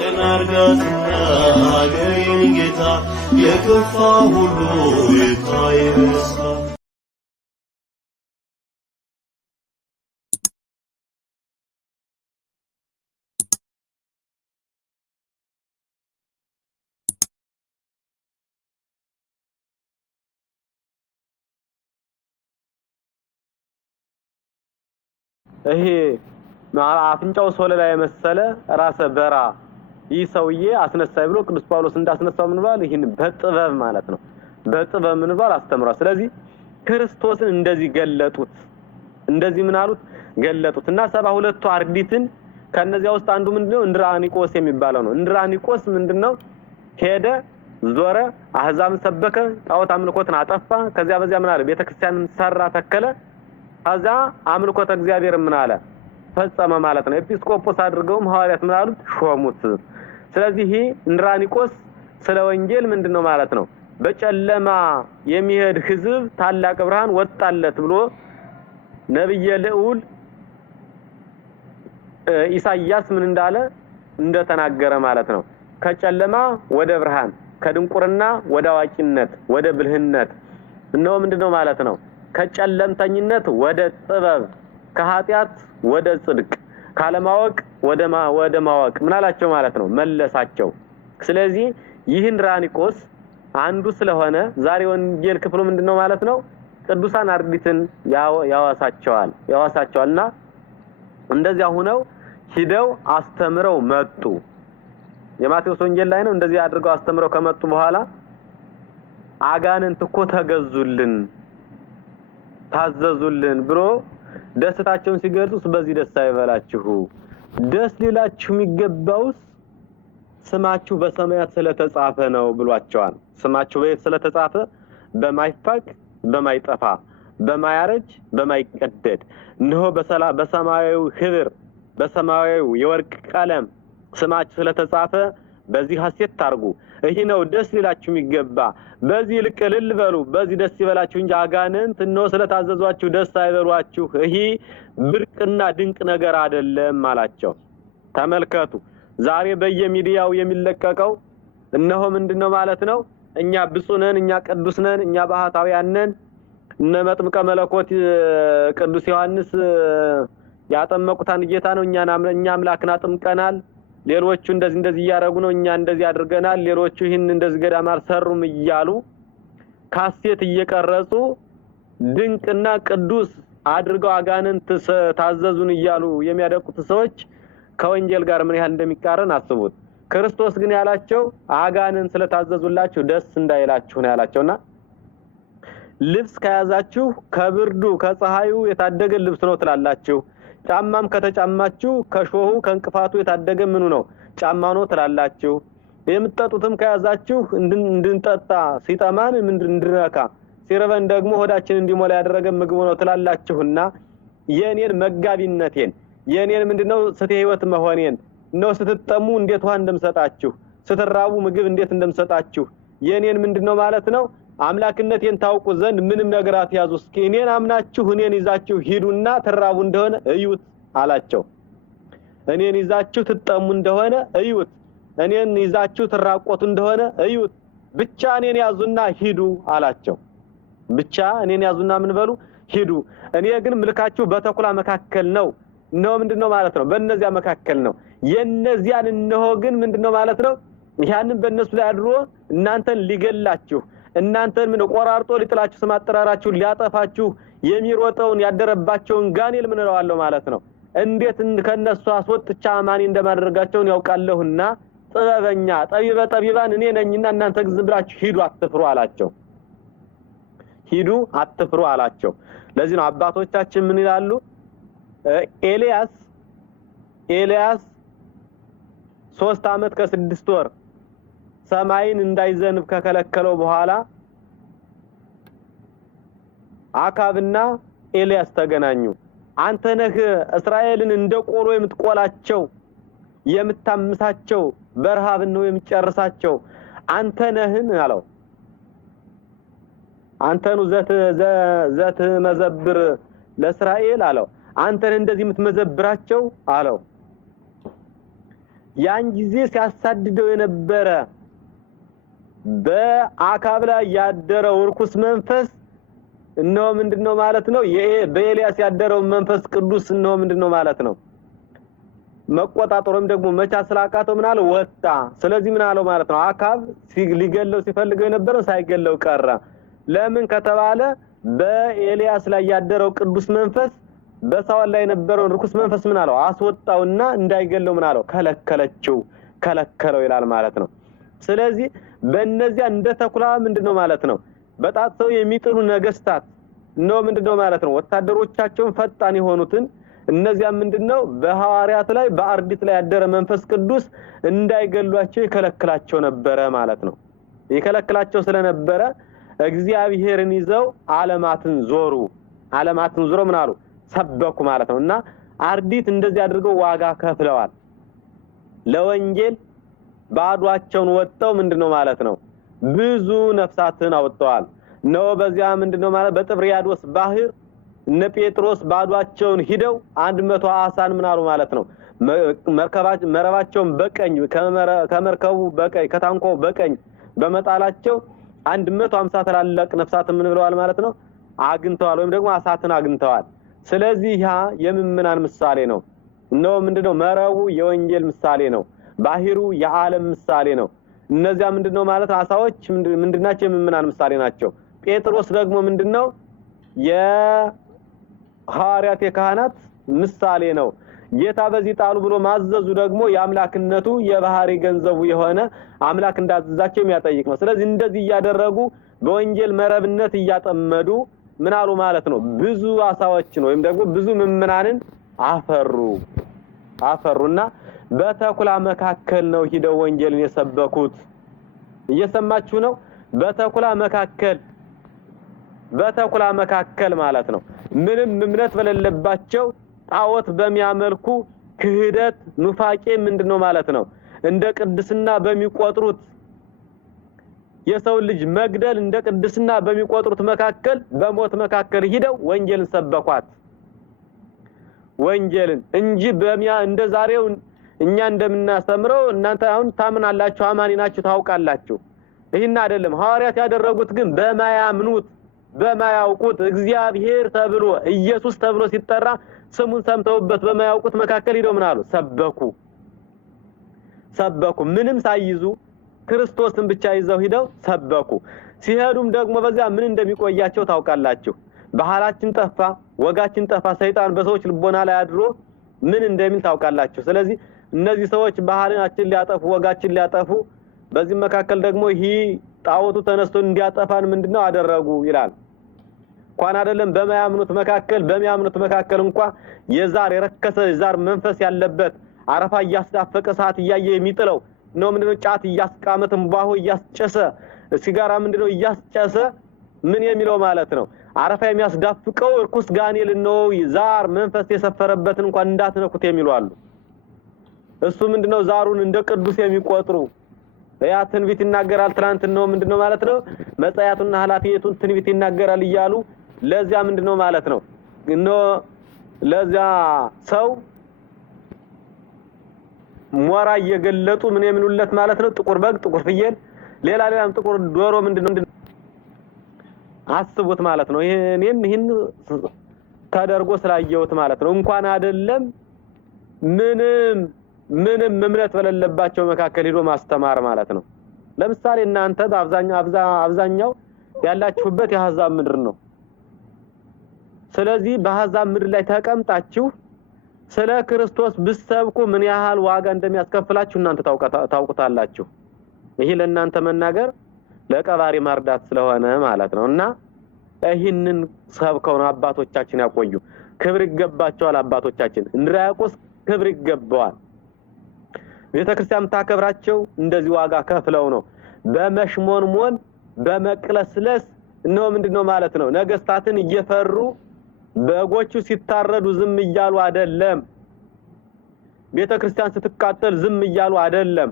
ተናርጋትና ሀገሬን ጌታ የከፋ ሁሉ ይታይሳ ይሄ አፍንጫው ሶለላ የመሰለ ራሰ በራ ይህ ሰውዬ አስነሳይ ብሎ ቅዱስ ጳውሎስ እንዳስነሳው ምን ባል ይሄን በጥበብ ማለት ነው በጥበብ ምን ባል አስተምሯል። ስለዚህ ክርስቶስን እንደዚህ ገለጡት እንደዚህ ምን አሉት ገለጡት እና 72ቱ አርዲትን ከነዚያ ውስጥ አንዱ ምንድነው እንድራኒቆስ የሚባለው ነው። እንድራኒቆስ ምንድነው ሄደ ዞረ አህዛብን ሰበከ ጣዖት አምልኮትን አጠፋ ከዚያ በዚያ ምን አለ ቤተክርስቲያንን ሰራ ተከለ አዛ አምልኮተ እግዚአብሔር ምን አለ ፈጸመ ማለት ነው። ኤጲስቆጶስ አድርገው ሐዋርያት ምን አሉት ሾሙት። ስለዚህ እንድራኒቆስ ስለ ወንጌል ምንድነው ማለት ነው በጨለማ የሚሄድ ህዝብ ታላቅ ብርሃን ወጣለት ብሎ ነብየ ልዑል ኢሳይያስ ምን እንዳለ እንደተናገረ ማለት ነው። ከጨለማ ወደ ብርሃን ከድንቁርና ወደ አዋቂነት ወደ ብልህነት ነው ምንድነው ማለት ነው ከጨለምተኝነት ወደ ጥበብ ከኃጢያት ወደ ጽድቅ ካለማወቅ ወደ ማወቅ ምን አላቸው ማለት ነው መለሳቸው። ስለዚህ ይህን ራኒቆስ አንዱ ስለሆነ ዛሬ ወንጌል ክፍሉ ምንድነው ማለት ነው ቅዱሳን አርዲትን ያዋሳቸዋልና እንደዚያ ሆነው ሂደው አስተምረው መጡ። የማቴዎስ ወንጌል ላይ ነው እንደዚህ አድርገው አስተምረው ከመጡ በኋላ አጋንንት እኮ ተገዙልን ታዘዙልን ብሎ ደስታቸውን ሲገልጹ በዚህ ደስ አይበላችሁ ደስ ሊላችሁ የሚገባውስ ስማችሁ በሰማያት ስለተጻፈ ነው ብሏቸዋል። ስማችሁ በየት ስለተጻፈ በማይፋቅ በማይጠፋ በማያረጅ በማይቀደድ ነው በሰማያዊ ህብር በሰማያዊ የወርቅ ቀለም ስማችሁ ስለተጻፈ በዚህ ሐሴት ታርጉ ይሄ ነው ደስ ሊላችሁ የሚገባ በዚህ ልቅልል በሉ በዚህ ደስ ይበላችሁ እንጂ አጋንንት ነው ስለታዘዟችሁ ደስ አይበሏችሁ ይሄ ብርቅና ድንቅ ነገር አይደለም አላቸው። ተመልከቱ ዛሬ በየሚዲያው የሚለቀቀው እነሆ ምንድነው ማለት ነው እኛ ብፁነን እኛ ቅዱስነን እኛ ባህታውያን ነን እነ መጥምቀ መለኮት ቅዱስ ዮሐንስ ያጠመቁታን ጌታ ነው እኛ አምላክና ጥምቀናል ሌሎቹ እንደዚህ ያረጉ ነው እኛ እንደዚህ አድርገናል ሌሎቹ ይህን እንደዚህ ገዳማር ሰሩም እያሉ ካሴት እየቀረጹ ድንቅና ቅዱስ አድርገው አጋንንት ታዘዙን እያሉ የሚያደቁት ሰዎች ከወንጌል ጋር ምን ያህል እንደሚቃረን አስቡት። ክርስቶስ ግን ያላቸው አጋንንት ስለታዘዙላችሁ ደስ እንዳይላችሁ ነው ያላቸውና ልብስ ከያዛችሁ ከብርዱ ከፀሐዩ የታደገ ልብስ ነው ትላላችሁ ጫማም ከተጫማችሁ ከሾሁ ከንቅፋቱ የታደገ ምኑ ነው ጫማ ነው ትላላችሁ የምትጠጡትም ከያዛችሁ እንድንጠጣ ሲጠማን እንድንረካ ሲረበን ደግሞ ሆዳችን እንዲሞላ ያደረገ ምግብ ነው ትላላችሁና የኔን መጋቢነቴን የኔን ምንድነው ስተ ህይወት መሆኔን ነው ስትጠሙ እንዴት ውሃ እንደምሰጣችሁ ስትራቡ ምግብ እንዴት እንደምሰጣችሁ የኔን ምንድነው ማለት ነው አምላክነቴን ታውቁ ዘንድ ምንም ነገር አትያዙ እስኪ እኔን አምናችሁ እኔን ይዛችሁ ሂዱና ተራቡ እንደሆነ እዩት አላቸው። እኔን ይዛችሁ ትጠሙ እንደሆነ እዩት እኔን ይዛችሁ ተራቆቱ እንደሆነ እዩት ብቻ እኔን ያዙና ሂዱ አላቸው። ብቻ እኔን ያዙና ምን በሉ ሂዱ እኔ ግን ምልካችሁ በተኩላ መካከል ነው ምንድነው ማለት ነው በእነዚያ መካከል ነው የነዚያን እነሆ ግን ምንድነው ማለት ነው ያንን በእነሱ ላይ አድሮ እናንተን ሊገላችሁ እናንተን ምን ቆራርጦ ሊጥላችሁ ስማጥራራችሁ ሊያጠፋችሁ የሚሮጠውን ያደረባቸውን ጋኔል ምን ነው ማለት ነው እንዴት ከነሱ አስወጥቻ ማኒ እንደማደርጋቸው ያውቃለሁና ጥበበኛ ጠቢባን እኔ ነኝና እናንተ ዝም ብላችሁ ሂዱ አትፍሩ አላቸው። ሂዱ አትፍሩ አላቸው። ለዚህ ነው አባቶቻችን ምን ይላሉ ኤልያስ 3 አመት ከ6 ወር ሰማይን እንዳይዘንብ ከከለከለው በኋላ አካብና ኤልያስ ተገናኙ። አንተ ነህ እስራኤልን እንደቆሎ የምትቆላቸው የምታምሳቸው በረሃብ ነው የምጨርሳቸው አንተ ነህን አለው። አንተኑ ዘት መዘብር ለእስራኤል አለው አንተን እንደዚህ የምትመዘብራቸው አለው ያን ጊዜ ሲያሳድደው የነበረ በአካብ ላይ ያደረው ርኩስ መንፈስ እነሆ ምንድነው ማለት ነው በኤልያስ ያደረው መንፈስ ቅዱስ እነሆ ምንድነው ማለት ነው መቆጣጠሩም ደግሞ መቻ ስላቃተው ምን አለ ወጣ ስለዚህ ምን አለው ማለት ነው አካብ ሊገለው ሲፈልገው የነበረው ሳይገለው ቀረ ለምን ከተባለ በኤልያስ ላይ ያደረው ቅዱስ መንፈስ በሳውል ላይ የነበረው ርኩስ መንፈስ ምን አለው አስወጣውና እንዳይገለው ምን አለው ከለከለው ይላል ማለት ነው ስለዚህ በእነዚያ እንደ ተኩላ ምንድነው ማለት ነው በጣት ሰው የሚጥሉ ነገስታት ነው ምንድነው ማለት ነው ወታደሮቻቸውን ፈጣን የሆኑትን እነዚያ ምንድነው በሐዋርያት ላይ በአርዲት ላይ ያደረ መንፈስ ቅዱስ እንዳይገሏቸው ይከለክላቸው ነበረ ማለት ነው ይከለክላቸው ስለነበረ እግዚአብሔርን ይዘው ዓለማትን ዞሩ ምን አሉ ሰበኩ ማለት ነውና አርዲት እንደዚህ አድርገው ዋጋ ከፍለዋል ለወንጌል ባዷቸውን ወጣው ምንድነው ማለት ነው ብዙ ነፍሳትን አወጣዋል ነው በዚያ ምንድነው ማለት በጥብርያዶስ ባህር እነ ጴጥሮስ ባዷቸውን ሂደው 100 አሳን ምን አሉ ማለት ነው መረባቸውን በቀኝ ከመርከቡ በቀኝ ከታንኳው በቀኝ በመጣላቸው 150 ተላላቅ ነፍሳትን ምን ብለዋል ማለት ነው አግንተዋል ወይም ደግሞ አሳትን አግንተዋል ስለዚህ ያ የምምናን ምሳሌ ነው ነው ምንድነው መረቡ የወንጌል ምሳሌ ነው ባህሩ የዓለም ምሳሌ ነው እነዚያ ምንድነው ማለት አሳዎች ምንድናቸው የምምናን ምሳሌ ናቸው ጴጥሮስ ደግሞ ምንድነው የሐዋርያት የካህናት ምሳሌ ነው ጌታ በዚህ ጣሉ ብሎ ማዘዙ ደግሞ የአምላክነቱ የባህሪ ገንዘቡ የሆነ አምላክ እንዳዘዛቸው የሚያጠይቅ ነው ስለዚህ እንደዚህ ያደረጉ በወንጌል መረብነት ያጠመዱ ምን አሉ ማለት ነው ብዙ አሳዎችን ወይም ደግሞ ብዙ ምምናንን አፈሩና በተኩላ መካከል ነው ሂደው ወንጌልን የሰበኩት እየሰማችሁ ነው በተኩላ መካከል ማለት ነው ምንም እምነት በሌለባቸው ጣዖት በሚያመልኩ ክህደት ኑፋቄ ምንድነው ማለት ነው እንደ ቅድስና በሚቆጥሩት የሰው ልጅ መግደል እንደ ቅድስና በሚቆጥሩት መካከል በሞት መካከል ሂደው ወንጌልን ሰበኳት ወንጌልን እንጂ እንደ ዛሬው እኛ እንደምናስተምረው እናንተ አሁን ታምናላችሁ አማኒ ናችሁ ታውቃላችሁ ይሄን አይደለም ሐዋርያት ያደረጉት ግን በማያውቁት እግዚአብሔር ተብሎ ኢየሱስ ተብሎ ሲጠራ ስሙን ሰምተውበት በማያውቁት መካከል ሄደው ምን አሉ ሰበኩ ምንም ሳይይዙ ክርስቶስን ብቻ ይዘው ሄደው ሰበኩ ሲሄዱም ደግሞ በዚያ ምን እንደሚቆያቸው ታውቃላችሁ ባህላችን ጠፋ ወጋችን ጠፋ ሰይጣን በሰዎች ልቦና ላይ አድሮ ምን እንደሚል ታውቃላችሁ ስለዚህ እነዚህ ሰዎች ባህላችን ሊያጠፉ ወጋችን ሊያጠፉ በዚህ መካከል ደግሞ ይሄ ጣዖቱ ተነስቶ እንዲያጠፋን ምንድነው አደረጉ ይላል እንኳን አይደለም በሚያምኑት መካከል እንኳን የረከሰ ዛር መንፈስ ያለበት አረፋ ያስዳፈቀ ሰዓት ያየ የሚጥለው ነው ምንድነው ጫት ያስቃመተም ባሁ ያስጨሰ ሲጋራ ምንድነው ያስጨሰ ምን የሚለው ማለት ነው አረፋ የሚያስዳፍቀው እርኩስ ጋኔል ነው ዛር መንፈስ የሰፈረበትን እንኳን እንዳትነኩት የሚሉ አሉ እሱ ምንድነው ዛሩን እንደ ቅዱስ የሚቆጥሩ ያ ትንቢት ይናገራል ትላንት ነው ምንድነው ማለት ነው መጻያቱና ሐላፊየቱን ትንቢት ይናገራል ይያሉ ለዚያ ምንድነው ማለት ነው ለዚያ ሰው ሞራ እየገለጡ ምን የሚሉለት ማለት ነው ጥቁር በግ ጥቁር ፍየል ሌላም ጥቁር ዶሮ ምንድነው አስቡት ማለት ነው ይሄን ተደርጎ ስላየውት ማለት ነው እንኳን አይደለም ምንም እምነት በሌለባቸው መካከል ሄዶ ማስተማር ማለት ነው ለምሳሌ እናንተ አብዛኛው ያላችሁበት የአሕዛብ ምድር ነው ስለዚህ በአሕዛብ ምድር ላይ ተቀምጣችሁ ስለ ክርስቶስ ብትሰብኩ ምን ያህል ዋጋ እንደሚያስከፍላችሁ እናንተ ታውቁታላችሁ ይሄ ለእናንተ መናገር ለቀባሪ ማርዳት ስለሆነ ማለት ነውና ይሄንን ሰብከው ነው አባቶቻችን ያቆዩ ክብር ይገባቸዋል አባቶቻችን እንድራያቆስ ክብር ይገባዋል ቤተክርስቲያን ታከብራቸው እንደዚህ ዋጋ ከፍለው ነው በመሽሞንሞን በመቅለስለስ ነው ምንድነው ማለት ነው ነገስታትን እየፈሩ በጎቹ ሲታረዱ ዝም ይያሉ አይደለም ቤተክርስቲያን ስትቃጠል ዝም ይያሉ አይደለም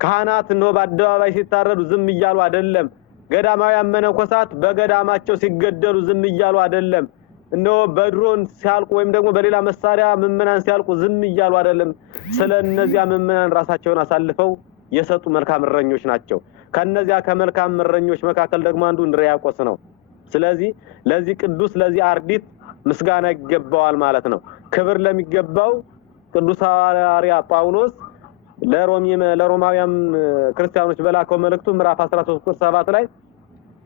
ካህናት ነው በአደባባይ ሲታረዱ ዝም ይያሉ አይደለም ገዳማውያን መነኮሳት በገዳማቸው ሲገደሉ ዝም እያሉ አይደለም። እነሆ በድሮን ሲያልቁ ወይም ደግሞ በሌላ መሳሪያ ምእመናን ሲያልቁ ዝም እያሉ አይደለም። ስለነዚያ ምእመናን ራሳቸውን አሳልፈው የሰጡ መልካም እረኞች ናቸው። ከነዚያ ከመልካም እረኞች መካከል ደግሞ አንዱ እንድሪያቆስ ነው። ስለዚህ ለዚህ ቅዱስ ለዚህ አርዲት ምስጋና ይገባዋል ማለት ነው። ክብር ለሚገባው ቅዱስ ሐዋርያ ጳውሎስ ለሮማውያን ክርስቲያኖች በላከው መልእክቱ ምዕራፍ 13 ቁጥር 7 ላይ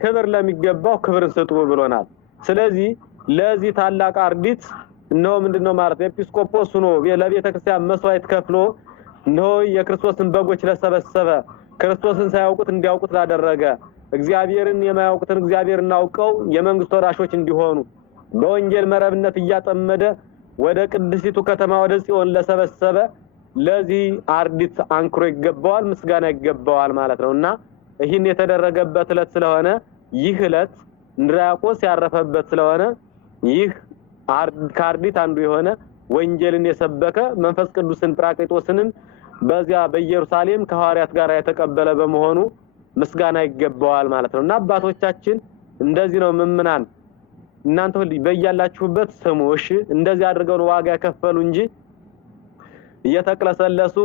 ክብር ለሚገባው ክብርን ስጡ ብሎናል። ስለዚህ ለዚህ ታላቅ አርዲት ነው ምንድነው ማለት ኤጲስቆጶስ ሆኖ ለቤተክርስቲያን መስዋዕት ከፍሎ ነው የክርስቶስን በጎች ለሰበሰበ ክርስቶስን ሳያውቁት እንዲያውቁት ላደረገ እግዚአብሔርን የማያውቁትን እግዚአብሔርን አውቀው የመንግስት ወራሾች እንዲሆኑ በወንጌል መረብነት እያጠመደ ወደ ቅድስቲቱ ከተማ ወደ ጽዮን ለሰበሰበ ለዚህ አርዲት አንክሮ ይገባዋል፣ ምስጋና ይገባዋል ማለት ነውና ይህን የተደረገበት ዕለት ስለሆነ ይህ ዕለት እንድሪያቆስ ያረፈበት ስለሆነ ይህ ከአርዲት አንዱ የሆነ ወንጌልን የሰበከ መንፈስ ቅዱስን ጰራቅሊጦስንም በዚያ በኢየሩሳሌም ከሐዋርያት ጋር የተቀበለ በመሆኑ ምስጋና ይገባዋል ማለት ነውና አባቶቻችን እንደዚህ ነው ምእመናን እናንተ ሁሉ በእያላችሁበት ስሙ እሺ እንደዚህ አድርገው ዋጋ ያከፈሉ እንጂ እየተቅለሰለሱ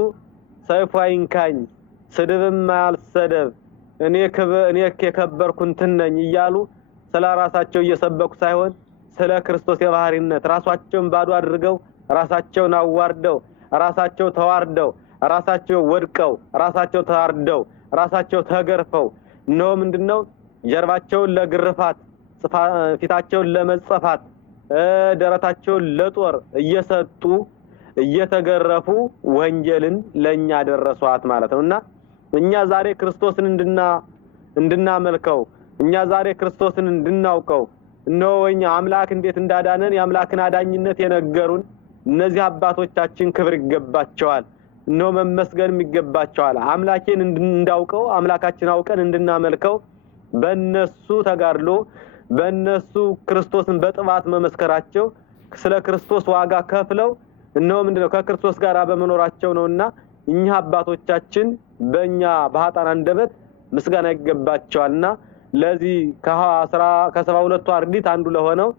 ሰይፉ አይንካኝ ስድብም አልሰደብ እኔ የከበርኩ እንትን ነኝ እያሉ ስለራሳቸው እየሰበኩ ሳይሆን ስለ ክርስቶስ የባህሪነት ራሳቸውን ባዶ አድርገው ራሳቸውን አዋርደው ራሳቸው ተዋርደው ራሳቸው ወድቀው ራሳቸው ተዋርደው ራሳቸው ተገርፈው ነው ምንድነው ጀርባቸውን ለግርፋት ፊታቸውን ለመጸፋት ደረታቸውን ለጦር እየሰጡ እየተገረፉ ወንጌልን ለኛ ደረሷት ማለት ነውና እኛ ዛሬ ክርስቶስን እንድናመልከው እኛ ዛሬ ክርስቶስን እንድናውቀው ነው እኛ አምላክ እንዴት እንዳዳነን የአምላክን አዳኝነት የነገሩን እነዚህ አባቶቻችን ክብር ይገባቸዋል ነው መመስገን ይገባቸዋል አምላኬን እንዳውቀው አምላካችን አውቀን እንድናመልከው በእነሱ ተጋድሎ በእነሱ ክርስቶስን በጥባት መመስከራቸው ስለ ክርስቶስ ዋጋ ከፍለው ነው ምንድነው ከክርስቶስ ጋር በመኖራቸው ነውና እኛ አባቶቻችን በእኛ በኃጣን አንደበት ምስጋና ይገባቸዋልና ለዚህ ከ12ቱ አርዲት አንዱ ለሆነው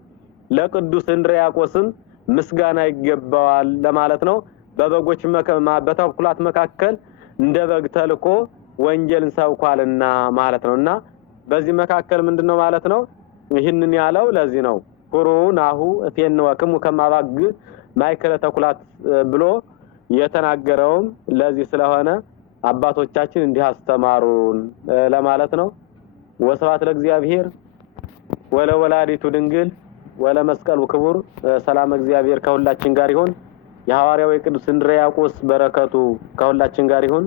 ለቅዱስ እንድሪያቆስም ምስጋና ይገባዋል ለማለት ነው። በበጎች በተኩላት መካከል እንደ በግ ተልኮ ወንጌልን ሰብኳልና ማለት ነውና በዚህ መካከል ምንድነው ማለት ነው ይህንን ያለው ለዚህ ነው ኩሩ ናሁ እቴንወክሙ ከማባግ ማይከለ ተኩላት ብሎ የተናገረውም ለዚህ ስለሆነ አባቶቻችን እንዲህ አስተማሩን ለማለት ነው። ወስብሐት ለእግዚአብሔር ወለወላዲቱ ድንግል ወለመስቀሉ ክቡር። ሰላም እግዚአብሔር ከሁላችን ጋር ይሁን። የሐዋርያው የቅዱስ እንድሪያቆስ በረከቱ ከሁላችን ጋር ይሁን።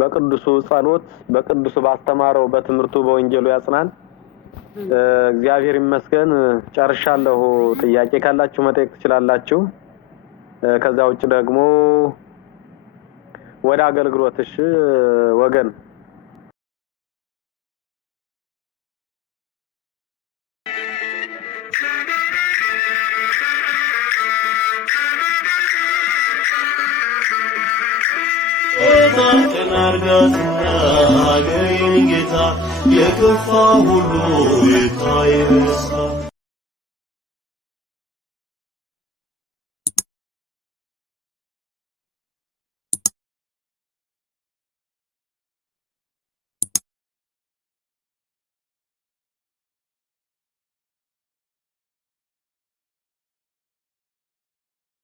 በቅዱሱ ጸሎት በቅዱሱ ባስተማረው በትምህርቱ በወንጌሉ ያጽናን። እግዚአብሔር ይመስገን። ጨርሻለሁ። ጥያቄ ካላችሁ መጠየቅ ትችላላችሁ። ከዛ ውጭ ደግሞ ወደ አገልግሎትሽ ወገን ተናርጋትና አገሬን ጌታ የከፋ ሁሉ ይታይ